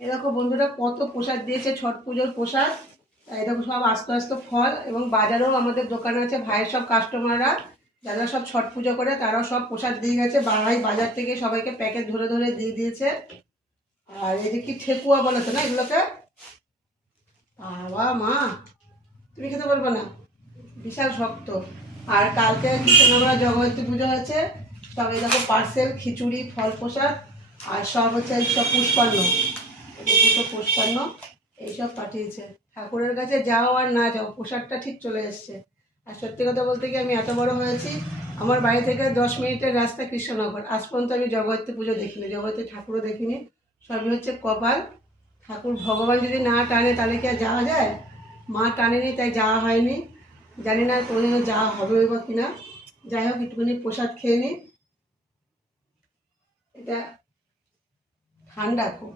এরকম বন্ধুরা কত প্রসাদ দিয়েছে, ছট পুজোর প্রসাদ। এরকম সব আস্তে আস্তে ফল, এবং বাজারেও আমাদের দোকানে আছে ভাইয়ের সব কাস্টমাররা যারা সব ছট পুজো করে তারাও সব প্রসাদ দিয়ে গেছে। ভাই বাজার থেকে সবাইকে প্যাকেট ধরে ধরে দিয়ে দিয়েছে। আর এই যে কি ঠেকুয়া বলে তো না এগুলোকে, বাবা মা তুমি খেতে পারবে না, বিশাল শক্ত। আর কালকে কৃষ্ণনগর জগদ্ধাত্রী পুজো আছে, সব এই দেখো পার্সেল খিচুড়ি ফল প্রসাদ আর সব হচ্ছে সব পুষ্পান্ন, দুটো পুষ্পান্ন এইসব পাঠিয়েছে। ঠাকুরের কাছে যাও আর না যাও প্রসাদটা ঠিক চলে এসছে। আর সত্যি কথা বলতে কি আমি এত বড় হয়েছি, আমার বাড়ি থেকে 10 মিনিটের রাস্তা কৃষ্ণনগর, আজ পর্যন্ত আমি জগদ্ধাত্রী পুজো দেখিনি, জগদ্ধাত্রী ঠাকুরও দেখিনি। সবই হচ্ছে কপাল, ঠাকুর ভগবান যদি না টানে তাহলে কি আর যাওয়া যায়? মা টানেনি তাই যাওয়া হয়নি, জানি না কোনোদিনও যাওয়া হবে বা কিনা। যাই হোক একটুখানি প্রসাদ খেয়ে নিই, এটা ঠান্ডা খুব।